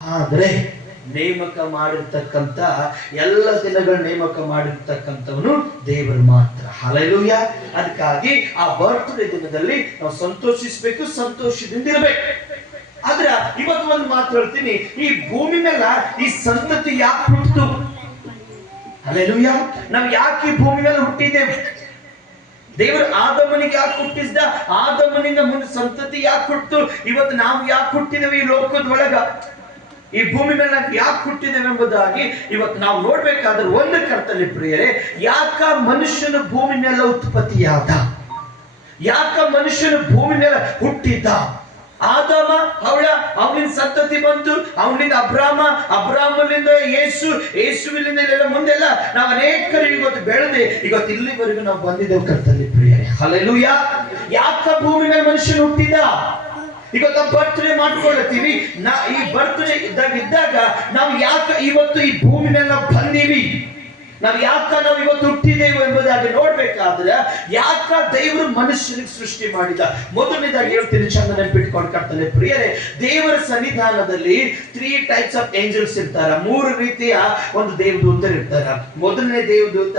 ಆದರೆ ನೇಮಕ ಮಾಡಿರ್ತಕ್ಕಂಥ ಎಲ್ಲ ದಿನಗಳ ನೇಮಕ ಮಾಡಿರ್ತಕ್ಕಂಥವನು ದೇವರು ಮಾತ್ರ. ಹಲ್ಲೆಲೂಯಾ. ಅದಕ್ಕಾಗಿ ಆ ಬರ್ತ್ಡೇ ದಿನದಲ್ಲಿ ನಾವು ಸಂತೋಷಿಸಬೇಕು, ಸಂತೋಷದಿಂದ ಇರಬೇಕು. ಆದ್ರೆ ಇವತ್ತು ಒಂದು ಮಾತು ಹೇಳ್ತೀನಿ, ಈ ಭೂಮಿ ಮೇಲೆ ಈ ಸಂತತಿ ಯಾಕೆ ಹುಟ್ಟಿತು? ಹಲ್ಲೆಲೂಯಾ. ನಾವು ಯಾಕೆ ಈ ಭೂಮಿ ಮೇಲೆ ಹುಟ್ಟಿದ್ದೇವೆ? ದೇವರು ಆದಮನಿಗೆ ಯಾಕೆ ಹುಟ್ಟಿಸ್ದ? ಆದಮನಿಂದ ಮುಂದೆ ಸಂತತಿ ಯಾಕೆ ಹುಟ್ಟು? ಇವತ್ತು ನಾವು ಯಾಕೆ ಹುಟ್ಟಿದ್ದೇವೆ ಈ ಲೋಕದ ಒಳಗ? ಈ ಭೂಮಿ ಮೇಲೆ ನಾವು ಯಾಕೆ ಹುಟ್ಟಿದ್ದೇವೆ ಎಂಬುದಾಗಿ ಇವತ್ತು ನಾವು ನೋಡ್ಬೇಕಾದ್ರೆ ಒಂದು ಕರ್ತಲ್ಲಿ ಪ್ರಿಯರೇ, ಯಾಕ ಮನುಷ್ಯನ ಭೂಮಿ ಮೇಲೆ ಉತ್ಪತ್ತಿಯಾದ? ಯಾಕ ಮನುಷ್ಯನ ಭೂಮಿ ಮೇಲೆ ಹುಟ್ಟಿದ್ದ? ಆದಾಮ ಅವಳ ಅವನಿಂದ ಸಂತತಿ ಬಂತು, ಅವನಿಂದ ಅಬ್ರಾಮನಿಂದ ಯೇಸುವಿನಿಂದ ಎಲ್ಲ ಮುಂದೆಲ್ಲ ನಾವು ಅನೇಕರು ಇವತ್ತು ಬೆಳೆದು ಇವತ್ತು ಇಲ್ಲಿವರೆಗೂ ನಾವು ಬಂದಿದ್ದೇವೆ ಕರ್ತಲ್ಲಿ ಪ್ರಿಯರೇ. ಹಲ್ಲೆಲೂಯಾ. ಯಾಕ ಭೂಮಿ ಮೇಲೆ ಮನುಷ್ಯನು ಹುಟ್ಟಿದ? ಇವತ್ತು ಬರ್ತ್ಡೇ ಮಾಡ್ಕೊಳ್ತೀವಿ. ಈ ಬರ್ತ್ಡೇ ಇದ್ದಾಗ ನಾವು ಯಾಕೆ ಇವತ್ತು ಈ ಭೂಮಿ ಮೇಲೆ ನಾವು ಬಂದೀವಿ, ನಾವು ಇವತ್ತು ಹುಟ್ಟಿದ್ದೇವೆ ಎಂಬುದಾಗಿ ನೋಡ್ಬೇಕಾದ್ರೆ ಯಾಕ ದೇವರು ಮನುಷ್ಯನಿಗೆ ಸೃಷ್ಟಿ ಮಾಡಿದ? ಮೊದಲನೇದಾಗಿ ಹೇಳ್ತೀನಿ, ಚಂದ ನೆನಪಿಟ್ಕೊಂಡು ಕರ್ತನೆ ಪ್ರಿಯರೇ, ದೇವರ ಸನ್ನಿಧಾನದಲ್ಲಿ 3 ಟೈಪ್ಸ್ ಆಫ್ ಏಂಜಲ್ಸ್ ಇರ್ತಾರ. 3 ರೀತಿಯ ಒಂದು ದೇವದೂತರು ಇರ್ತಾರ. ಮೊದಲನೇ ದೇವದೂತ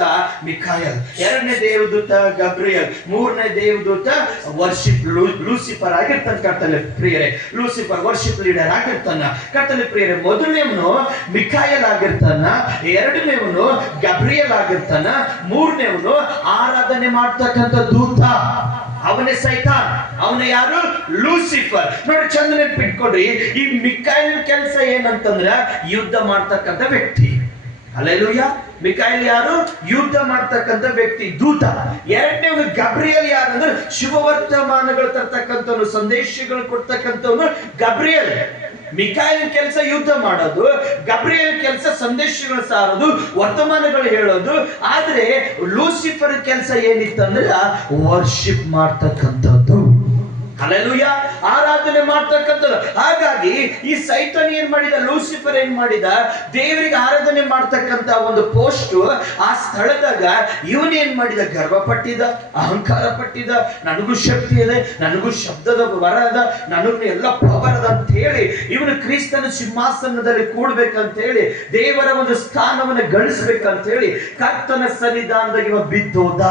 ಮಿಖಾಯಲ್, ಎರಡನೇ ದೇವದೂತ ಗಬ್ರಿಯಲ್, ಮೂರನೇ ದೇವದೂತ ವರ್ಷಿಪ್ ಲೂಸಿಫರ್ ಆಗಿರ್ತಾನೆ ಕರ್ತನೆ ಪ್ರಿಯರೇ. ಲೂಸಿಫರ್ ವರ್ಷಿಪ್ ಲೀಡರ್ ಆಗಿರ್ತಾನ ಕರ್ತನೆ ಪ್ರಿಯರೇ. ಮೊದಲನೇವನು ಮಿಖಾಯಲ್ ಆಗಿರ್ತಾನ, ಎರಡನೇವನು ಗಬ್ರಿಯಲ್ ಆಗಿರ್ತಾನ, ಮೂರನೇವನು ಆರಾಧನೆ ಮಾಡ್ತಕ್ಕಂಥ ದೂತ, ಅವನೇ ಸೈತಾನ್. ಅವನೇ ಯಾರು? ಲೂಸಿಫರ್. ನೋಡಿ ಚಂದ ನೆನಪಿಟ್ಕೊಡ್ರಿ, ಈ ಮಿಖಾಯಲ್ ಕೆಲಸ ಏನಂತಂದ್ರೆ ಯುದ್ಧ ಮಾಡ್ತಕ್ಕಂಥ ವ್ಯಕ್ತಿ. ಹಲ್ಲೆಲೂಯಾ. ಮಿಖಾಯಲ್ ಯಾರು? ಯುದ್ಧ ಮಾಡ್ತಕ್ಕಂಥ ವ್ಯಕ್ತಿ, ದೂತ. ಎರಡನೇವನು ಗಬ್ರಿಯಲ್ ಯಾರಂದ್ರೆ ಶುಭವರ್ತಮಾನಗಳು ತರ್ತಕ್ಕಂಥವನು, ಸಂದೇಶಗಳು ಕೊಡ್ತಕ್ಕಂಥವನು ಗಬ್ರಿಯಲ್. ಮಿಖಾಯಲ್ ಕೆಲಸ ಯುದ್ಧ ಮಾಡೋದು, ಗಬ್ರಿಯಲ್ ಕೆಲಸ ಸಂದೇಶಗಳು ಸಾರೋದು, ವರ್ತಮಾನಗಳು ಹೇಳೋದು. ಆದ್ರೆ ಲೂಸಿಫರ್ ಕೆಲಸ ಏನಿತ್ತಂದ್ರೆ ವರ್ಷಿಪ್ ಮಾಡ್ತಕ್ಕಂಥದ್ದು. ಹಲ್ಲೆಲೂಯಾ. ಆರಾಧನೆ ಮಾಡ್ತಕ್ಕಂಥದ್ದು. ಹಾಗಾಗಿ ಈ ಸೈತಾನ್ ಏನ್ ಮಾಡಿದ? ಲೂಸಿಫರ್ ಏನ್ ಮಾಡಿದ? ದೇವರಿಗೆ ಆರಾಧನೆ ಮಾಡ್ತಕ್ಕಂಥ ಒಂದು ಪೋಸ್ಟ್ ಆ ಸ್ಥಳದಾಗ ಇವನ್ ಏನ್ ಮಾಡಿದ? ಗರ್ವ ಪಟ್ಟಿದ, ಅಹಂಕಾರ ಪಟ್ಟಿದ. ನನಗೂ ಶಕ್ತಿ ಇದೆ, ನನಗೂ ಶಬ್ದದ ವರ ಅದ, ನನಗೂ ಎಲ್ಲ ಪವರ್ ಅದ ಅಂತ ಹೇಳಿ ಇವನು ಕ್ರಿಸ್ತನ ಸಿಂಹಾಸನದಲ್ಲಿ ಕೂಡ್ಬೇಕಂತ ಹೇಳಿ, ದೇವರ ಒಂದು ಸ್ಥಾನವನ್ನು ಗಳಿಸ್ಬೇಕಂತ ಹೇಳಿ ಕರ್ತನ ಸನ್ನಿಧಾನದಾಗ ಇವ ಬಿದ್ದೋದ.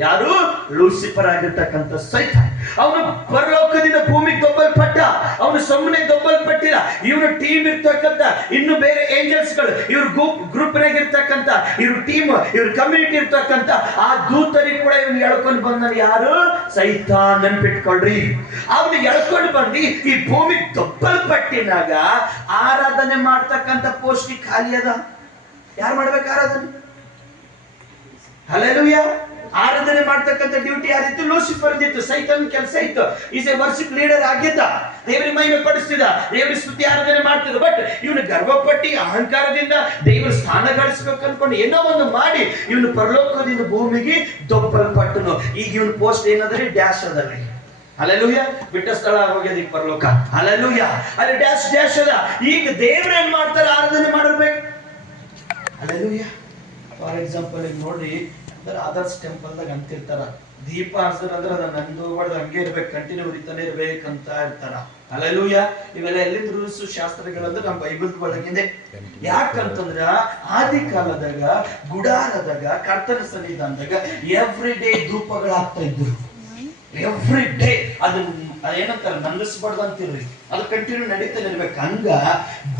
ಯಾರು? ಲೂಸಿಫರ್ ಆಗಿರ್ತಕ್ಕಂಥ ಸೈತಾನ್. ಅವನು ಪರಲೋಕದಿಂದ ಭೂಮಿಗೆ ದೊಬ್ಬಲ್ಪಟ್ಟ. ಅವನು ಸುಮ್ಮನೆ ದೊಬ್ಬಲ್ಪಟ್ಟಿಲ್ಲ. ಇವನು ಟೀಮ್ ಇರ್ತಕ್ಕಂಥ ಇನ್ನು ಬೇರೆ ಏಂಜಲ್ಸ್ಗಳು, ಇವ್ರ ಗ್ರೂಪ್ ನಾಗಿರ್ತಕ್ಕಂಥ ಇವ್ರ ಟೀಮ್, ಇವ್ರ ಕಮ್ಯುನಿಟಿ ಇರ್ತಕ್ಕಂಥ ಆ ದೂತರಿಗೆ ಕೂಡ ಇವನು ಎಳ್ಕೊಂಡು ಬಂದ. ಯಾರು? ಸೈತಾನ್. ನೆನ್ಪಿಟ್ಕೊಳ್ರಿ. ಅವನು ಎಳ್ಕೊಂಡು ಬಂದು ಈ ಭೂಮಿಗೆ ದೊಬ್ಬಲ್ಪಟ್ಟಿನಾಗ ಆರಾಧನೆ ಮಾಡ್ತಕ್ಕಂಥ ಪೋಸ್ಟ್ ಖಾಲಿ ಅದ. ಯಾರು ಮಾಡ್ಬೇಕು ಆರಾಧನೆ? ಹಲ್ಲೆಲೂಯಾ. ಆರಾಧನೆ ಮಾಡ್ತಕ್ಕಂಥ ಡ್ಯೂಟಿ ಯಾರಿತ್ತು? ಲೂಸಿಫರ್ ಇತ್ತು. ಸೈತಾನ್ ಕೆಲಸ ಇತ್ತು. ಈಸ್ ಎ ವರ್ಷಿಪ್ ಲೀಡರ್ ಆಗಿದ್ದ, ದೇವರಿಗೆ ಮಹಿಮೆ ಪಡಿಸ್ತಿದ್ದ, ದೇವರ ಸ್ತುತಿ ಆರಾಧನೆ ಮಾಡ್ತಿದ್ದ. ಬಟ್ ಇವನು ಗರ್ವಪಟ್ಟಿ ಅಹಂಕಾರದಿಂದ ದೇವರ ಸ್ಥಾನ ಗಳಿಸ್ಬೇಕು ಅನ್ಕೊಂಡು ಏನೋ ಒಂದು ಮಾಡಿ ಇವನು ಪರಲೋಕದಿಂದ ಭೂಮಿಗೆ ದೊಬ್ಬಲ್ಪಟ್ಟನು. ಈಗ ಇವನ್ ಪೋಸ್ಟ್ ಏನಂದ್ರೆ ಡ್ಯಾಶ್ ಅದರಿ. ಹಲ್ಲೆಲೂಯಾ. ಬಿಟ್ಟ ಸ್ಥಳ ಹೋಗ್ಯದ ಈಗ ಪರಲೋಕ. ಹಲ್ಲೆಲೂಯಾ. ಅಲ್ಲಿ ಡ್ಯಾಶ್ ಡ್ಯಾಶ್ ಅದ. ಈಗ ದೇವ್ರ ಏನ್ ಮಾಡ್ತಾರೆ? ಆರಾಧನೆ ಮಾಡಬೇಕು. ಹಲ್ಲೆಲೂಯಾ. ಫಾರ್ ಎಕ್ಸಾಂಪಲ್ ಈಗ ನೋಡ್ರಿ, ಅದರ್ಸ್ ಟೆಂಪಲ್ದಾಗ ಅಂತಿರ್ತಾರ, ದೀಪ ಹಚ್ಚಿದ್ರೆ ಅದ ನಂದು ಹೊಡೆದ ಹಂಗೆ ಇರ್ಬೇಕು, ಕಂಟಿನ್ಯೂ ಉರಿತಾನೆ ಇರ್ಬೇಕಂತ ಇರ್ತಾರ. ಹಲ್ಲೆಲೂಯಾ. ಇವೆಲ್ಲ ಎಲ್ಲಿಂದ ರೂಲ್ಸ್ ಶಾಸ್ತ್ರಗಳಂದ್ರೆ ನಮ್ಮ ಬೈಬಲ್ ಒಳಗಿದೆ. ಯಾಕಂತಂದ್ರ ಆದಿ ಕಾಲದಾಗ ಗುಡಾರದಾಗ ಕರ್ತನ ಸನ್ನಿಧಾನದಾಗ ಎವ್ರಿ ಡೇ ಧೂಪಗಳಾಗ್ತಾ ಇದ್ರು. ಎವ್ರಿ ಡೇ ಅದು ಏನಂತಾರೆ, ನಂದಿಸ್ಬಾರ್ದು ಅಂತಿರ್ರಿ, ಅದು ಕಂಟಿನ್ಯೂ ನಡೀತಾನೆ ಇರ್ಬೇಕು. ಹಂಗ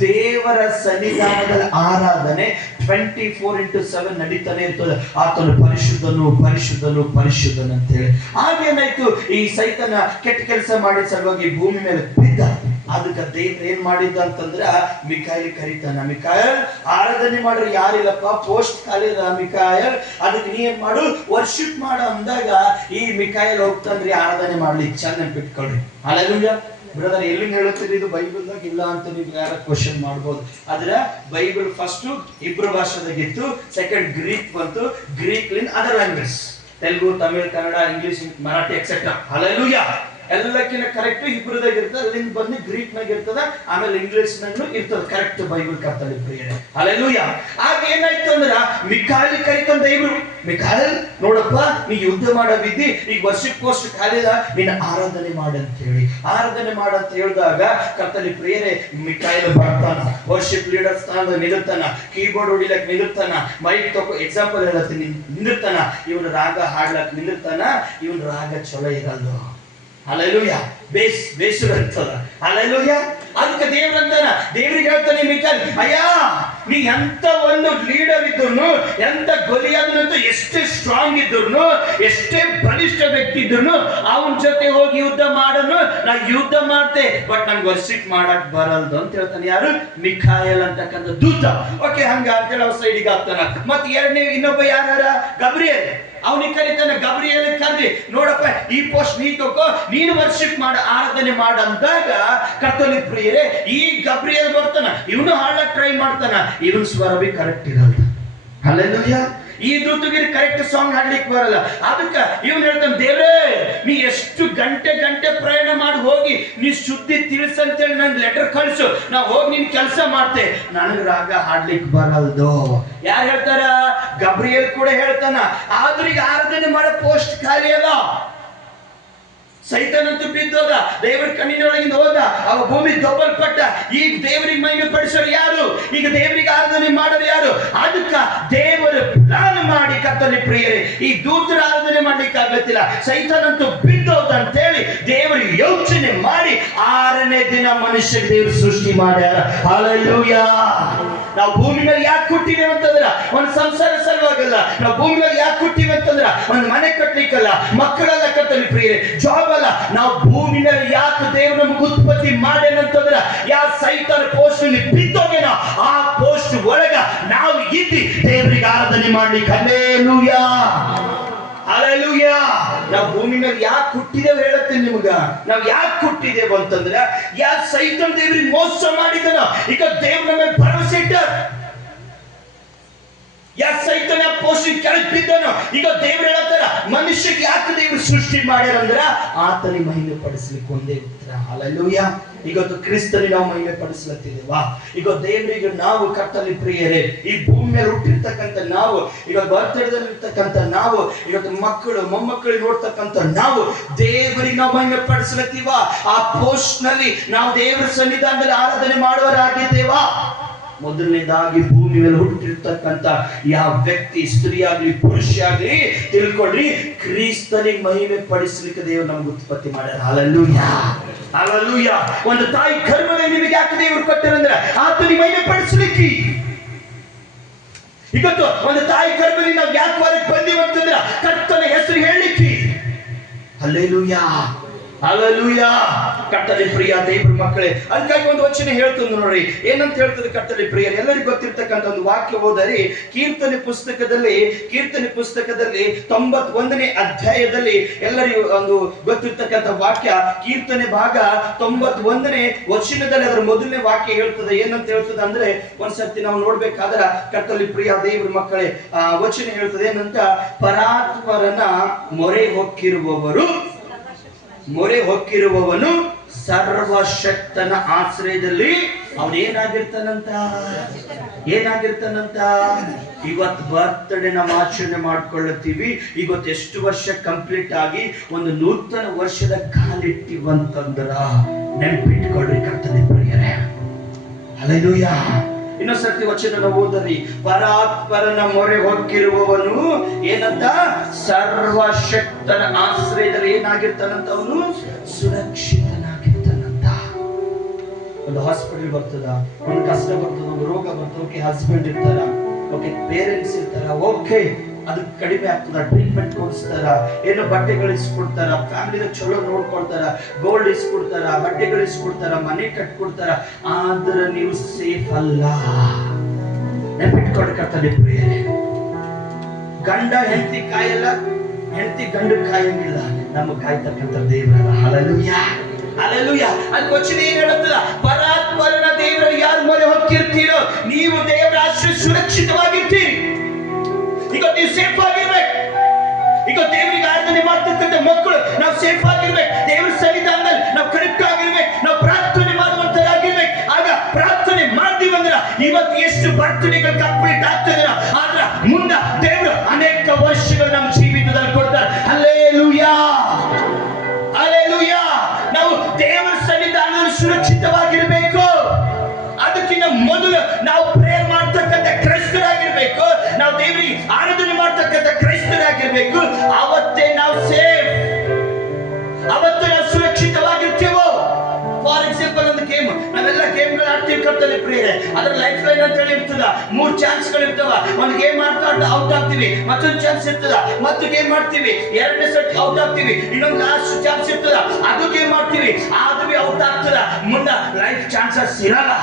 ದೇವರ ಸನ್ನಿಧಾನದ ಆರಾಧನೆ 24x7 ನಡೀತಾನೆ ಇರ್ತದೆ. ಆತನು ಪರಿಶುದ್ಧನು ಪರಿಶುದ್ಧನು ಪರಿಶುದ್ಧನು ಅಂತ ಹೇಳಿ. ಆಗೇನಾಯ್ತು? ಈ ಸೈತನ ಕೆಟ್ಟ ಕೆಲಸ ಮಾಡಿ ಸಲುವಾಗಿ ಭೂಮಿ ಮೇಲೆ ಬಿದ್ದ. ಅದಕ್ಕೆ ದೇವ್ರ ಏನ್ ಮಾಡಿದ್ದ ಅಂತಂದ್ರ ಮಿಖಾಯಲ್ ಕರೀತಾನ. ಮಿಖಾಯಲ್ ಆರಾಧನೆ ಮಾಡ್ರಿ, ಯಾರಿಲ್ಲಪ್ಪ, ಪೋಸ್ಟ್ ಖಾಲಿ ಅದ ಮಿಖಾಯಲ್, ಅದಕ್ಕೆ ನೀ ಏನ್ ಮಾಡು? ವರ್ಷಿಪ್ ಮಾಡು ಅಂದಾಗ ಈ ಮಿಖಾಯಲ್ ಹೋಗ್ತಾನ್ರಿ ಆರಾಧನೆ ಮಾಡ್ಲಿಕ್ಕೆ. ಚಂದ ನೆನ್ಪಿಟ್ಕೊಳ್ರಿ. ಹಲ್ಲೆಲೂಯಾ. ಬ್ರದರ್ ಎಲ್ಲಿ ಹೇಳುತ್ತೀರಿ? ಇದು ಬೈಬಲ್ದಾಗ ಇಲ್ಲ ಅಂತ ನೀವು ಯಾರ ಕ್ವಶನ್ ಮಾಡ್ಬೋದು. ಆದ್ರೆ ಬೈಬಲ್ ಫಸ್ಟ್ ಇಬ್ರು ಭಾಷೆದಾಗಿತ್ತು, ಸೆಕೆಂಡ್ ಗ್ರೀಕ್ ಬಂತು, ಗ್ರೀಕ್ ಲಿಂದ other language, Telugu, Tamil, Kannada, English, Marathi etcetera. Hallelujah. ಎಲ್ಲಕ್ಕಿಂತ ಕರೆಕ್ಟ್ ಹಿಬ್ರದಾಗ ಇರ್ತದೆ, ಅಲ್ಲಿಂದ ಬಂದು ಗ್ರೀಕ್ ನಾಗ ಇರ್ತದ, ಆಮೇಲೆ ಇಂಗ್ಲಿಷ್ ನಾಗೂ ಇರ್ತದ ಕರೆಕ್ಟ್ ಬೈಬಲ್ ಕರ್ತದೆ ಪ್ರಿಯರೇ. ಹಲ್ಲೆಲೂಯಾ. ಆಗ ಏನಾಯ್ತು ಅಂದ್ರ ಮಿಕಾಯಲ್ ಕರಿತಂದ ದೇವರು, ಮಿಕಾಯಲ್ ನೋಡಪ್ಪ ನೀ ಯುದ್ಧ ಮಾಡಬಿದ್ದಿ, ಈಗ ವರ್ಷಕ್ಕೆ ಪೋಸ್ಟ್ ಖಾಲಿದ, ನೀನು ಆರಾಧನೆ ಮಾಡಂತ ಹೇಳಿ, ಆರಾಧನೆ ಮಾಡಂತ ಹೇಳಿದಾಗ ಕರ್ತಲಿ ಪ್ರಿಯರೇ ಮಿಕಾಯಲ್ ಬರ್ತಾನ, ವರ್ಷಿಪ್ ಲೀಡರ್ ಸ್ಥಾನದ ನಿಲ್ತಾನ, ಕೀಬೋರ್ಡ್ ಹೊಡಿಲಕ್ ನಿಲ್ತಾನ, ಮೈಕ್ ತಗೋ ಎಕ್ಸಾಂಪಲ್ ಹೇಳತ್ತೀನಿ ನಿಂದಿರ್ತಾನ, ಇವನು ರಾಗ ಹಾಡ್ಲಕ್ ನಿಂದಿರ್ತಾನ, ಇವನ್ ರಾಗ ಚಲೋ ಇರಲ್ಲ. ಹಲ್ಲೆಲೂಯಾ. ಬೇಸರ ಇರ್ತದ. ಹಲ್ಲೆಲೂಯಾ. ಅದಕ್ಕೆ ದೇವ್ರಂತಾನ, ದೇವ್ರಿಗೆ ಹೇಳ್ತಾನೆ ಮಿಕಾಯಲ್, ಅಯ್ಯ ನೀ ಎಂತ ಒಂದು ಲೀಡರ್ ಇದ್ರು, ಎಂತ ಗೊಲಿಯಾದನಂತ ಎಷ್ಟೇ ಸ್ಟ್ರಾಂಗ್ ಇದ್ರು, ಎಷ್ಟೇ ಬಲಿಷ್ಠ ವ್ಯಕ್ತಿ ಇದ್ರು, ಅವನ ಜೊತೆ ಹೋಗಿ ಯುದ್ಧ ಮಾಡನು, ನಾ ಯುದ್ಧ ಮಾಡ್ತೆ, ಬಟ್ ನಂಗೆ ವರ್ಷಿಪ್ ಮಾಡಕ್ ಬರಲ್ದು ಅಂತ ಹೇಳ್ತಾನೆ. ಯಾರು? ಮಿಕಾಯಲ್ ಅಂತಕ್ಕಂಥ ದೂತ. ಓಕೆ, ಹಂಗ ಅಂತೇಳಿ ಅವ್ರ ಸೈಡಿಗೆ ಆಗ್ತಾನ. ಮತ್ತೆ ಎರಡನೇ ಇನ್ನೊಬ್ಬ ಯಾರ? ಗಬ್ರಿಯಲ್. ಅವನಿಗೆ ಕರೀತಾನೆ, ಗಬ್ರಿಯಲ್ ಕರ್ದಿ, ನೋಡಪ್ಪ ಈ ಪೋಸ್ಟ್ ನೀ ತಗೋ, ನೀನು ವರ್ಷಿಪ್ ಮಾಡ, ಆರಾಧನೆ ಮಾಡ ಅಂದಾಗ ಕರ್ತಲಿ ಪ್ರಿಯರೇ ಈ ಗಬ್ರಿಯಲ್ ಬರ್ತಾನ, ಇವನು ಹಾಡಕ್ ಟ್ರೈ ಮಾಡ್ತಾನ, ಇವನ್ ಸ್ವರ ಬಿ ಕರೆಕ್ಟ್ ಇರಲ್ಲ. ಹಲ್ಲೆಲೂಯಾ. ಈ ದೂತಗಿರಿ ಕರೆಕ್ಟ್ ಸಾಂಗ್ ಹಾಡ್ಲಿಕ್ಕೆ ಬರಲ್ಲ. ಅದಕ್ಕೆ ಇವನ್ ಹೇಳ್ತಾನೆ, ದೇವ್ರೇ ನೀ ಎಷ್ಟು ಗಂಟೆ ಪ್ರಯಾಣ ಮಾಡಿ ಹೋಗಿ ನೀ ಸುದ್ದಿ ತಿಳಿಸಂತೇಳಿ ನನ್ ಲೆಟರ್ ಕಳ್ಸು, ನಾ ಹೋಗಿ ನಿನ್ ಕೆಲಸ ಮಾಡ್ತೆ, ನನಗ್ ರಾಗ ಹಾಡ್ಲಿಕ್ಕೆ ಬರಲ್ದು. ಯಾರು ಹೇಳ್ತಾರ? ಗಬ್ರಿಯಲ್ ಕೂಡ ಹೇಳ್ತಾನ. ಆದ್ರೆ ಈಗ ಆರಾಧನೆ ಮಾಡೋ ಪೋಸ್ಟ್ ಖಾಲಿ ಅದ. ಸೈತಾನಂತೂ ಬಿದ್ದೋದ, ದೇವರ ಕಣ್ಣಿನೊಳಗಿಂದ ಹೋದ, ಅವ ಭೂಮಿ ದೊಬ್ಬಲ್ಪಟ್ಟ. ಈಗ ದೇವರಿಗೆ ಮಹಿಮೆ ಪಡಿಸೋರು ಯಾರು? ಈಗ ದೇವರಿಗೆ ಆರಾಧನೆ ಮಾಡೋರು ಯಾರು? ಅದಕ್ಕ ದೇವರು ಪ್ಲಾನ್ ಮಾಡಿ ಕರ್ತಲಿ ಪ್ರಿಯರೇ ಈ ದೂತರ ಆರಾಧನೆ ಮಾಡ್ಲಿಕ್ಕೆ ಆಗತ್ತಿಲ್ಲ, ಸೈತಾನಂತೂ ಬಿದ್ದೋದ ಅಂತೇಳಿ ದೇವರು ಯೋಚನೆ ಮಾಡಿ 6ನೇ ದಿನ ಮನುಷ್ಯ ದೇವರು ಸೃಷ್ಟಿ ಮಾಡ್ಯಾರ. ಹಲ್ಲೆಲೂಯಾ. ನಾವು ಭೂಮಿ ಮೇಲೆ ಯಾಕೆ ಹುಟ್ಟಿದೇವೆ ಅಂತಂದ್ರ ಒಂದು ಸಂಸಾರ ಸಲುವಾಗಲ್ಲ. ನಾವು ಭೂಮಿ ಮೇಲೆ ಯಾಕೆ ಹುಟ್ಟಿವಿ ಅಂತಂದ್ರ ಒಂದು ಮನೆ ಕಟ್ಲಿಕ್ಕಲ್ಲ, ಮಕ್ಕಳೆಲ್ಲ ಕಟ್ಟಲಿ ಪ್ರಿಯರೇ, ಜಾಬ್ ಅಲ್ಲ. ನಾವು ಭೂಮಿ ಮೇಲೆ ಯಾಕೆ ದೇವರು ನಮ್ಗೆ ಉತ್ಪತ್ತಿ ಮಾಡೇನಂತಂದ್ರ ಯಾವ ಸೈತಾನ ಪೋಸ್ಟ್ ನಲ್ಲಿ ಬಿದ್ದೋಗೇನೋ ಆ ಪೋಸ್ಟ್ ಒಳಗ ನಾವು ಇದ್ದಿ ದೇವರಿಗೆ ಆರಾಧನೆ ಮಾಡ್ಲಿಕ್ಕೆ. ಹಲ್ಲೆಲೂಯಾ. ಹಲ್ಲೆಲೂಯಾ. ನಾವು ಭೂಮಿ ಮೇಲೆ ಯಾಕೆ ಹುಟ್ಟಿದೇವೆ ಹೇಳುತ್ತೇನೆ ನಿಮ್ಗ. ನಾವು ಯಾಕೆ ಹುಟ್ಟಿದೇವು ಅಂತಂದ್ರೆ ಯಾವ ಸೈತಾನ ದೇವರಿಗೆ ಮೋಸ ಮಾಡಿದನ, ಈಗ ದೇವ್ರ ಮೇಲೆ ಭರವಸೆ ಇಟ್ಟ, ಯಾಕೆ ಸೈತಾನ ಪೋಸ್ಟ್ ಕೆಳಗೆ ಬಿದ್ದನು, ಈಗ ದೇವ್ರು ಹೇಳ್ತಾರ ಮನುಷ್ಯಕ್ಕೆ ಯಾಕೆ ದೇವ್ರು ಸೃಷ್ಟಿ ಮಾಡ್ಯಾರಂದ್ರ ಆತನಿಗೆ ಮಹಿಮೆ ಪಡಿಸ್ಲಿಕ್ಕೆ ಒಂದೇ ಉತ್ತರ. ಹಲ್ಲೆಲೂಯಾ. ಇವತ್ತು ಕ್ರಿಸ್ತನಿಗೆ ನಾವು ಮಹಿಮೆ ಪಡಿಸ್ಲತ್ತಿದ್ದೇವಾ? ಈಗ ದೇವರಿಗೆ ನಾವು ಕರ್ತಲಿ ಪ್ರಿಯರೇ ಈ ಭೂಮಿ ಮೇಲೆ ಹುಟ್ಟಿರ್ತಕ್ಕಂಥ ನಾವು, ಈಗ ಬರ್ತಡದಲ್ಲಿರ್ತಕ್ಕಂಥ ನಾವು, ಇವತ್ತು ಮಕ್ಕಳು ಮೊಮ್ಮಕ್ಕಳು ನೋಡ್ತಕ್ಕಂಥ ನಾವು ದೇವರಿಗೆ ನಾವು ಮಹಿಮೆ ಪಡಿಸ್ಲತ್ತೀವ. ಆ ಪೋಸ್ಟ್ ನಲ್ಲಿ ನಾವು ದೇವರ ಸನ್ನಿಧಾನದಲ್ಲಿ ಆರಾಧನೆ ಮಾಡುವರಾಗಿದ್ದೇವಾ? ಮೊದಲನೇದಾಗಿ ಭೂಮಿ ಮೇಲೆ ಹುಟ್ಟಿರ್ತಕ್ಕಂಥ ಯಾವ ವ್ಯಕ್ತಿ, ಸ್ತ್ರೀ ಆಗ್ಲಿ ಪುರುಷ ಆಗ್ಲಿ, ತಿಳ್ಕೊಳ್ರಿ ಕ್ರಿಸ್ತನಿಗೆ ಮಹಿಮೆ ಪಡಿಸ್ಲಿಕ್ಕೆ ದೇವರು ನಮ್ಗೆ ಉತ್ಪತ್ತಿ ಮಾಡ್ಯಾರ. ಹಲ್ಲೆಲೂಯಾ. ಹಲ್ಲೆಲೂಯಾ. ಒಂದು ತಾಯಿ ಗರ್ಭದಲ್ಲಿ ನಿಮಗೆ ಯಾಕೆ ದೇವರು ಕೊಟ್ಟರಂದ್ರೆ ಆತನಿಗೆ ಮಹಿಮೆ ಪಡಿಸ್ಲಿಕ್ಕೆ. ಇವತ್ತು ಒಂದು ತಾಯಿ ಗರ್ಭದಲ್ಲಿ ನಾವು ಯಾಕೆ ಹೊರಗೆ ಬಂದೀವಿ ಅಂತಂದ್ರೆ ಕರ್ತನ ಹೆಸರು ಹೇಳಲಿಕ್ಕೆ. ಹಲ್ಲೆಲೂಯಾ. ಹಲ್ಲೆಲೂಯಾ. ಕರ್ತಲಿ ಪ್ರಿಯ ದೇವರ ಮಕ್ಕಳೇ, ಅದಕ್ಕಾಗಿ ಒಂದು ವಚನ ಹೇಳ್ತದೆ ನೋಡ್ರಿ, ಏನಂತ ಹೇಳ್ತದೆ ಕರ್ತಲಿ ಪ್ರಿಯ. ಎಲ್ಲರಿಗೂ ಗೊತ್ತಿರ್ತಕ್ಕಂಥ ಒಂದು ವಾಕ್ಯ ಓದರಿ. ಕೀರ್ತನೆ ಪುಸ್ತಕದಲ್ಲಿ 91ನೇ ಅಧ್ಯಾಯದಲ್ಲಿ ಎಲ್ಲರಿಗೂ ಒಂದು ಗೊತ್ತಿರ್ತಕ್ಕಂಥ ವಾಕ್ಯ, ಕೀರ್ತನೆ ಭಾಗ 91ನೇ ವಚನದಲ್ಲಿ ಅದರ ಮೊದಲನೇ ವಾಕ್ಯ ಹೇಳ್ತದೆ. ಏನಂತ ಹೇಳ್ತದೆ ಅಂದ್ರೆ ಒಂದ್ಸರ್ತಿ ನಾವು ನೋಡ್ಬೇಕಾದ್ರ ಕರ್ತಲಿ ಪ್ರಿಯ ದೇವರ ಮಕ್ಕಳೇ ವಚನ ಹೇಳ್ತದೆ ಏನಂತ, ಪರಾತ್ಪರನ ಮೊರೆ ಹೊಕ್ಕಿರುವವನು ಸರ್ವಶಕ್ತನ ಆಶ್ರಯದಲ್ಲಿ ಅವನೇನಾಗಿರ್ತಾನಂತ. ಇವತ್ತು ಬರ್ತ್ಡೇ ನಾವು ಆಚರಣೆ ಮಾಡ್ಕೊಳ್ಳುತ್ತೀವಿ. ಇವತ್ತು ಎಷ್ಟು ವರ್ಷ ಕಂಪ್ಲೀಟ್ ಆಗಿ ಒಂದು ನೂತನ ವರ್ಷದ ಕಾಲಿಟ್ಟಿವಂತಂದ್ರ ನೆನಪಿಟ್ಕೊಳ್ರಿ ಕರ್ತನೆ ಪ್ರಿಯರೇ. ಹಲ್ಲೆಲೂಯಾ. ಇನ್ನೊಂದ್ಸರ್ತಿ ವಚನ ನಾವು ಓದರಿ. ಪರಾತ್ಪರನ ಮೊರೆ ಹೊಕ್ಕಿರುವವನು ಏನಂತ, ಸರ್ವಶಕ್ತನ ಆಶ್ರಯದಲ್ಲಿ ಏನಾಗಿರ್ತಾನಂತ, ಅವನು ಸುರಕ್ಷಿತನಾಗಿರ್ತಾನಂತ. ಒಂದು ಹಾಸ್ಪಿಟಲ್ ಬರ್ತದ, ಒಂದು ಕಷ್ಟ ಬರ್ತದ, ಒಂದು ರೋಗ ಬರ್ತದ, ಓಕೆ ಹಸ್ಬೆಂಡ್ ಇರ್ತಾರ, ಓಕೆ ಪೇರೆಂಟ್ಸ್ ಇರ್ತಾರ, ಓಕೆ ಅದು ಕಡಿಮೆ ಆಗ್ತದ, ಟ್ರೀಟ್ಮೆಂಟ್ ಕೊಡಿಸ್ತಾರ, ಏನೋ ಬಟ್ಟೆಗಳು ಇಸ್ಕೊಡ್ತಾರ, ಫ್ಯಾಮಿಲಿನ ಚಲೋ ನೋಡ್ಕೊಳ್ತಾರ, ಗೋಲ್ಡ್ ಇಸ್ಕೊಡ್ತಾರ, ಬಟ್ಟೆಗಳು ಇಸ್ಕೊಡ್ತಾರ, ಮನೆ ಕಟ್ಕೊಡ್ತಾರ, ಆದ್ರೆ ನೀವು ಸೇಫ್ ಅಲ್ಲ. ನೆನಪಿಟ್ಕೊಳ್ಕರ್ತಾರೆ ಪ್ರಿಯರೇ. ಗಂಡ ಹೆಂಡತಿ ಕಾಯಲ್ಲ, ಹೆಂಡತಿ ಗಂಡ ಕಾಯಂಗಿಲ್ಲ, ನಮ್ಮ ಕಾಯ್ತಕ್ಕಂಥ ದೇವರ. ಹಲ್ಲೆಲೂಯಾ. ಹಲ್ಲೆಲೂಯಾ. ಅದಕ್ಕೆ ವಚನ ಏನ್ ಹೇಳುತ್ತದ, ಪರಾತ್ಪರನ ದೇವರಲ್ಲಿ ಯಾರು ಮೊರೆ ಹೊಕ್ಕಿರ್ತೀರೋ ನೀವು ದೇವರ ಆಶ್ರಯ ಸುರಕ್ಷಿತವಾಗಿರ್ತೀರಿ. ಈಗ ನೀವು ಸೇಫ್ ಆಗಿರ್ಬೇಕು. ಈಗ ದೇವರಿಗೆ ಆರಾಧನೆ ಮಾಡ್ತಕ್ಕಂಥ ಮಕ್ಕಳು ನಾವು ಸೇಫ್ ಆಗಿರ್ಬೇಕು. ದೇವರ ಸನ್ನಿಧಾನ ಬಂದ್ರ ಇವತ್ತು ಎಷ್ಟು ಬರ್ತ್ಡೇಗಳು ಕಂಪ್ಲೀಟ್ ಆಗ್ತದೆ, ಆದ್ರ ಮುಂದ ದೇವರು ಅನೇಕ ವರ್ಷಗಳು ನಮ್ಮ ಜೀವಿತದಲ್ಲಿ ಕೊಡ್ತಾರೆ. Hallelujah, hallelujah. ನಾವು ದೇವರ ಸನ್ನಿಧಾನದಲ್ಲಿ ಸುರಕ್ಷಿತವಾಗಿರ್ಬೇಕು. ಅದಕ್ಕಿಂತ ಮೊದಲು ನಾವು ಪ್ರೇಯರ್ ಮಾಡ್ತಕ್ಕಂಥ ಕ್ರೈಸ್ತರಾಗಿರ್ಬೇಕು, ನಾವು ದೇವರಿಗೆ ಆರಾಧನೆ ಮಾಡ್ತಕ್ಕಂಥ ಕ್ರೈಸ್ತರಾಗಿರ್ಬೇಕು. ಅವತ್ತೇ ನಾವು ಸೇಫ್, ಅವತ್ತೇ ನಾವು ಸುರಕ್ಷಿತವಾಗಿರ್ತೀವೋ. ಫಾರ್ ಎಕ್ಸಾಂಪಲ್ ಒಂದು ಗೇಮ್, ನಾವೆಲ್ಲ ಗೇಮ್ಗಳು ಆಡ್ತೀವಿ ಕರ್ತವ್ಯ ಪ್ರಿಯರೇ. ಅದ್ರ ಲೈಫ್ ಲೈನ್ ಅಂತ ಹೇಳಿ ಇರ್ತದ, 3 ಚಾನ್ಸ್ಗಳು ಇರ್ತವ. ಒಂದು ಗೇಮ್ ಆಡ್ತಾ ಔಟ್ ಆಗ್ತೀವಿ, ಮತ್ತೊಂದು ಚಾನ್ಸ್ ಇರ್ತದ, ಮತ್ತೆ ಗೇಮ್ ಮಾಡ್ತೀವಿ, 2ನೇ ಸೆಟ್ ಔಟ್ ಆಗ್ತೀವಿ, ಇನ್ನೊಂದು ಲಾಸ್ಟ್ ಚಾನ್ಸ್ ಇರ್ತದ, ಅದು ಗೇಮ್ ಮಾಡ್ತೀವಿ, ಆದ್ರೂ ಔಟ್ ಆಗ್ತದ, ಮುಂದ ಲೈಫ್ ಚಾನ್ಸಸ್ ಇರಲ್ಲ.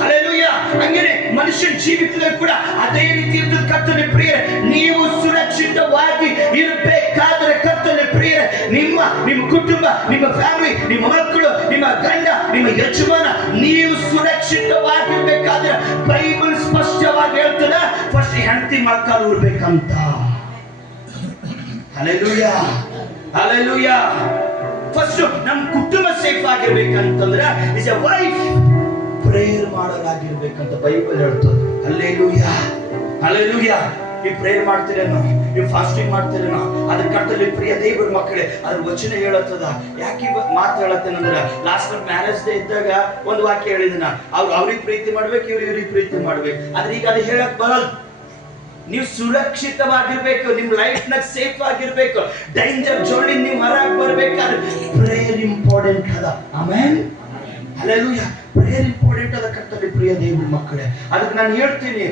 ಹಲ್ಲೆಲೂಯಾ. ಹಂಗೇನೆ ಮನುಷ್ಯನ ಜೀವಿತದಲ್ಲಿ ಕೂಡ ಅದೇ ರೀತಿ ಇರ್ತದೆ ಕರ್ತವ್ಯ ಪ್ರಿಯರೇ. ನೀವು ಸುರಕ್ಷಿತವಾಗಿ ಇರಬೇಕಾದ್ರೆ ಕರ್ತವ್ಯ ಪ್ರಿಯರೇ, ನಿಮ್ಮ ಕುಟುಂಬ, ನಿಮ್ಮ ಫ್ಯಾಮಿಲಿ, ನಿಮ್ಮ ಮಕ್ಕಳು, ನಿಮ್ಮ ಗಂಡ, ನಿಮ್ಮ ಯಜಮಾನ, ನೀವು ಸುರಕ್ಷಿತವಾಗಿರ್ಬೇಕಾದ್ರೆ ಬೈಬಲ್ ಸ್ಪಷ್ಟವಾಗಿ ಹೇಳ್ತದೆ, ಫಸ್ಟ್ ಹೆಂಡತಿ ಮಕ್ಕಳು ಇರ್ಬೇಕಂತ. Hallelujah, hallelujah. ಫಸ್ಟ್ ನಮ್ಮ ಕುಟುಂಬ ಸೇಫ್ ಆಗಿರ್ಬೇಕಂತಂದ್ರೆ ಇಸ್ ಎ ವೈಫ್ ಪ್ರೇಯರ್ ಮಾಡೋರಾಗಿರ್ಬೇಕಂತ ಬೈಬಲ್ ಹೇಳ್ತದೆ. Hallelujah, hallelujah. ನೀವು ಪ್ರೇಯರ್ ಮಾಡ್ತೀರೇನೋ, ನೀವು ಫಾಸ್ಟಿಂಗ್ ಮಾಡ್ತೀರೇನೋ, ಅದ್ರ ಕರ್ತವ್ಯ ಪ್ರಿಯ ದೇವರ ಮಕ್ಕಳೇ, ಅದ್ರ ವಚನ ಹೇಳತ್ತದ. ಯಾಕೆ ಮಾತು ಹೇಳತ್ತೇನಂದ್ರ, ಲಾಸ್ಟ್ ಮ್ಯಾರೇಜ್ ಡೇ ಇದ್ದಾಗ ಒಂದು ವಾಕ್ಯ ಹೇಳಿದನ, ಅವ್ರಿಗೆ ಪ್ರೀತಿ ಮಾಡ್ಬೇಕು, ಇವ್ರಿಗೆ ಪ್ರೀತಿ ಮಾಡ್ಬೇಕು. ಆದ್ರೆ ಈಗ ಅದು ಹೇಳಕ್ ಬರಲ್ಲ. ನೀವು ಸುರಕ್ಷಿತವಾಗಿರ್ಬೇಕು, ನಿಮ್ ಲೈಫ್ ನಾಗ ಸೇಫ್ ಆಗಿರ್ಬೇಕು, ಡೇಂಜರ್ ಜೋಡಿ ನೀವು ಹೊರಗೆ ಬರ್ಬೇಕಾದ್ರೆ ಪ್ರೇಯರ್ ಇಂಪಾರ್ಟೆಂಟ್ ಅದ. Amen, hallelujah. ಪ್ರೇಯರ್ ಇಂಪಾರ್ಟೆಂಟ್ ಅದ ಕರ್ತವ್ಯ ಪ್ರಿಯ ದೇವರ ಮಕ್ಕಳೇ. ಅದಕ್ಕೆ ನಾನು ಹೇಳ್ತೀನಿ,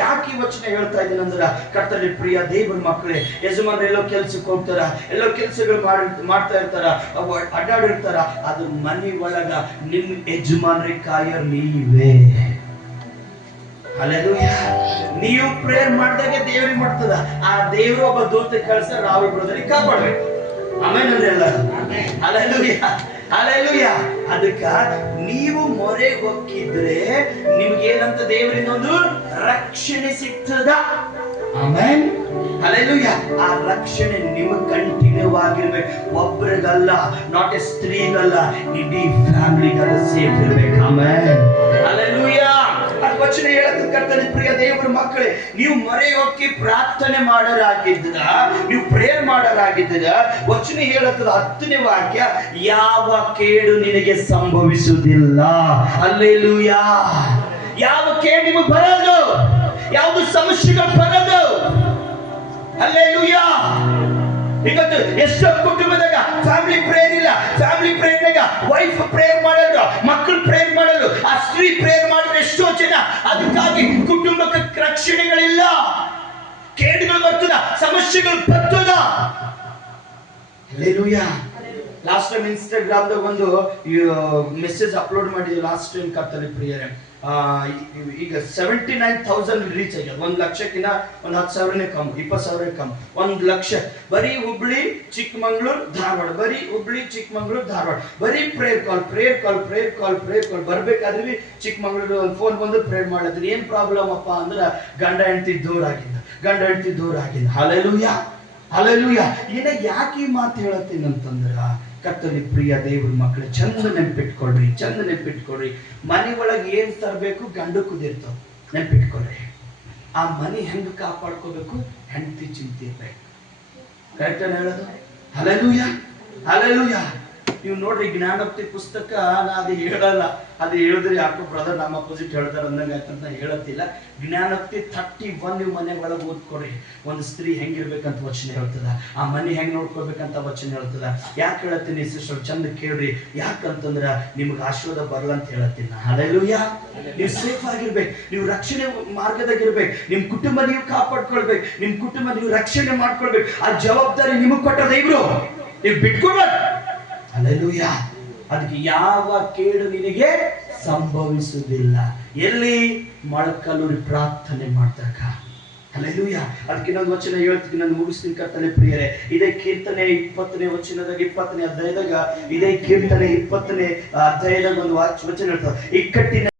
ಯಾಕೆ ಈ ವಚನ ಹೇಳ್ತಾ ಇದ್ದೀನಿ ಅಂದ್ರೆ, ಕರ್ತವ್ಯ ಪ್ರಿಯ ದೇವರ ಮಕ್ಕಳೇ, ಯಜಮಾನ್ರು ಎಲ್ಲೋ ಕೆಲ್ಸಕ್ಕೆ ಹೋಗ್ತಾರ, ಎಲ್ಲೋ ಕೆಲಸಗಳು ಮಾಡ್ತಾ ಇರ್ತಾರ, ಅಡ್ಡಾಡಿರ್ತಾರ, ಅದ್ರ ಮನೆ ಒಳಗ ನಿಮ್ ಯಜಮಾನ್ರಿಗೆ ಕಾಯೋರ್ ನೀವೇ. ಹಲ್ಲೆಲೂಯಾ. ನೀವು ಪ್ರೇಯರ್ ಮಾಡಿದಾಗ ದೇವ್ರಿಗೆ ಮಾಡ್ತದ, ಆ ದೇವರು ಒಬ್ಬ ದೂತ ಕಳ್ಸ ರಾಹುಲ್ ಬ್ರದರಿಗೆ ಕಾಪಾಡ್ಬೇಕು. ಆಮೇಲೆ ಎಲ್ಲ ಹಲ್ಲೆಲೂಯಾ, ಹಲ್ಲೆಲೂಯಾ. ಅದಕ್ಕ ನೀವು ಮೊರೆ ಹೊಕ್ಕಿದ್ರೆ ನಿಮ್ಗೇನಂತ ದೇವರಿಂದ ಒಂದು ರಕ್ಷಣೆ ಸಿಗ್ತದ. Amen, hallelujah. ಆ ರಕ್ಷಣೆ ನಿಮಗೆ ಕಂಟಿನ್ಯೂ ಆಗಿರ್ಬೇಕು, ಒಬ್ಬರಿಗಲ್ಲ, ನಾಟ್ ಎ ಸ್ತ್ರೀಗಲ್ಲ, ಇಡೀ ಫ್ಯಾಮಿಲಿಗಲ್ಲ ಸೇಫ್ ಇರ್ಬೇಕು. Amen, hallelujah. ಅದು ವಚನ ಹೇಳಕ್ಕೆ ಕರ್ತವ್ಯ ಪ್ರಿಯ ದೇವರ ಮಕ್ಕಳೇ, ನೀವು ಮೊರೆ ಹೊಕ್ಕಿ ಪ್ರಾರ್ಥನೆ ಮಾಡೋರಾಗಿದ್ದ, ನೀವು ಪ್ರೇಯರ್ ಮಾಡೋರಾಗಿದ್ದ, ವಚನ ಹೇಳುತ್ತದೆ 10ನೇ ವಾಕ್ಯ, ಯಾವ ಕೇಡು ನಿನಗೆ ಸಂಭವಿಸುವುದಿಲ್ಲ. ಹಲ್ಲೆಲೂಯಾ. ಯಾವ ಕೇಡು ನಿಮಗೆ ಬರದು, ಯಾವುದು ಸಮಸ್ಯೆಗಳು ಬರದು. ಹಲ್ಲೆಲೂಯಾ. ಇವತ್ತು ಎಷ್ಟೋ ಕುಟುಂಬದಾಗ ಫ್ಯಾಮಿಲಿ ಪ್ರೇಯರ್ ಇಲ್ಲ, ಫ್ಯಾಮಿಲಿ ಪ್ರೇಯರ್ನಾಗ ವೈಫ್ ಪ್ರೇಯರ್ ಮಾಡೋರು, ಮಕ್ಕಳು ಪ್ರೇಯರ್ ಮಾಡೋರು, ಆ ಸ್ತ್ರೀ ಪ್ರೇಯರ್ ಮಾಡೋರು ಎಷ್ಟೋ ಜನ. ಅದಕ್ಕಾಗಿ ಕುಟುಂಬಕ್ಕೆ ರಕ್ಷಣೆಗಳಿಲ್ಲ, ಕೇಡುಗಳು ಬರ್ತದ, ಸಮಸ್ಯೆಗಳು ಬರ್ತದ. ಹಲ್ಲೆಲೂಯಾ. ಲಾಸ್ಟ್ ಟೈಮ್ ಇನ್ಸ್ಟಾಗ್ರಾಮ್ ದಾಗ ಒಂದು ಮೆಸೇಜ್ ಅಪ್ಲೋಡ್ ಮಾಡಿದ್ವಿ ಲಾಸ್ಟ್ ಟೈಮ್ ಕರ್ತವ್ಯ ಪ್ರಿಯರೇ. ಈಗ 79,000 ರೀಚ್ ಆಗ್ಯದ. 1 ಲಕ್ಷಕ್ಕಿಂತ ಒಂದು 10,000 ಕಮ್ಮಿ, 20,000 ಕಮ್ಮಿ, 1 ಲಕ್ಷ. ಬರೀ ಹುಬ್ಳಿ ಚಿಕ್ಕಮಂಗ್ಳೂರು ಧಾರವಾಡ, ಬರೀ ಹುಬ್ಳಿ ಚಿಕ್ಕಮಂಗ್ಳೂರು ಧಾರವಾಡ, ಬರೀ ಪ್ರೇಯರ್ ಕಾಲ್, ಪ್ರೇಯರ್ ಕಾಲ್, ಪ್ರೇಯರ್ ಕಾಲ್, ಪ್ರೇಯರ್ ಕಾಲ್. ಬರ್ಬೇಕಾದ್ರೆ ಚಿಕ್ಕಮಂಗ್ಳೂರು ಒಂದು ಫೋನ್ ಬಂದು ಪ್ರೇಯರ್ ಮಾಡಿದ್ರಿ. ಏನ್ ಪ್ರಾಬ್ಲಮ್ ಅಪ್ಪ ಅಂದ್ರೆ ಗಂಡ ಹೆಂಡತಿ ದೂರ ಆಗಿದ್ದ, ಗಂಡ ಹೆಂಡತಿ ದೂರ ಆಗಿದ್ದ. Hallelujah, hallelujah. ಯಾಕೆ ಈ ಮಾತು ಹೇಳತ್ತೀನಿ ಅಂತಂದ್ರ, ಕರ್ತವ್ಯ ಪ್ರಿಯ ದೇವ್ರ ಮಕ್ಕಳು ಚಂದ ನೆನ್ಪಿಟ್ಕೊಳ್ರಿ, ಚಂದ ನೆನ್ಪಿಟ್ಕೊಳ್ರಿ. ಮನೆ ಒಳಗೆ ಏನ್ ತರಬೇಕು, ಗಂಡು ಕುದಿರ್ತಾವ, ನೆನ್ಪಿಟ್ಕೊಳ್ರಿ. ಆ ಮನೆ ಹೆಂಗ್ ಕಾಪಾಡ್ಕೋಬೇಕು, ಹೆಂಡತಿ ಚಿಂತೆ ಇರ್ಬೇಕು. ಕರೆಕ್ಟ್ ಹೇಳೋದು. Hallelujah, hallelujah. ನೀವು ನೋಡ್ರಿ ಜ್ಞಾನೋಕ್ತಿ ಪುಸ್ತಕ ಅದು ಹೇಳಲ್ಲ, ಅದು ಹೇಳಿದ್ರೆ ಯಾಕೋ ಬ್ರದರ್ ನಮ್ಮ ಅಪೋಸಿಟ್ ಹೇಳ್ತಾರೆ ಅಂದಂಗೆ ಆಯ್ತಂತ ಹೇಳತ್ತಿಲ್ಲ. ಜ್ಞಾನೋಕ್ತಿ 31 ನೀವು ಮನೆ ಒಳಗೆ ಓದ್ಕೊಡ್ರಿ. ಒಂದು ಸ್ತ್ರೀ ಹೆಂಗಿರ್ಬೇಕಂತ ವಚನ ಹೇಳ್ತದ, ಆ ಮನೆ ಹೆಂಗ್ ನೋಡ್ಕೋಬೇಕಂತ ವಚನ ಹೇಳ್ತದ. ಯಾಕೆ ಹೇಳತ್ತೀನಿ ಸಿಸ್ಟರ್, ಚಂದ ಕೇಳ್ರಿ. ಯಾಕಂತಂದ್ರ ನಿಮ್ಗೆ ಆಶೀರ್ವಾದ ಬರ್ಲ ಅಂತ ಹೇಳತ್ತೀನಿ. ಹಲ್ಲೆಲೂಯಾ. ನೀವು ಸೇಫ್ ಆಗಿರ್ಬೇಕು, ನೀವು ರಕ್ಷಣೆ ಮಾರ್ಗದಾಗಿರ್ಬೇಕು, ನಿಮ್ ಕುಟುಂಬ ನೀವು ಕಾಪಾಡ್ಕೊಳ್ಬೇಕು, ನಿಮ್ ಕುಟುಂಬ ನೀವು ರಕ್ಷಣೆ ಮಾಡ್ಕೊಳ್ಬೇಕು. ಆ ಜವಾಬ್ದಾರಿ ನಿಮಗ್ ಕೊಟ್ಟ ದೇವ್ರು, ನೀವು ಬಿಟ್ಕೊಡ್ಬೇಕು. ಹಲ್ಲೆಲೂಯಾ. ಅದಕ್ಕೆ ಯಾವ ಕೇಡು ನಿನಗೆ ಸಂಭವಿಸುವುದಿಲ್ಲ. ಎಲ್ಲಿ? ಮೊಳಕಲ್ಲೂರಿ ಪ್ರಾರ್ಥನೆ ಮಾಡಿದಾಗ. ಹಲ್ಲೆಲೂಯಾ. ಅದಕ್ಕೆ ಇನ್ನೊಂದು ವಚನ ಹೇಳ್ತೀನಿ, ನಾನು ಮುಗಿಸ್ತೀನಿ ಕರ್ತನೆ ಪ್ರಿಯರೇ. ಇದೇ ಕೀರ್ತನೆ 20ನೇ ವಚನದಾಗ 20ನೇ ಅಧ್ಯಾಯದಾಗ, ಇದೇ ಕೀರ್ತನೆ 20ನೇ ಅಧ್ಯಾಯದಾಗ ಒಂದು ವಚನ ಹೇಳ್ತಾರೆ, ಇಕ್ಕಟ್ಟಿನ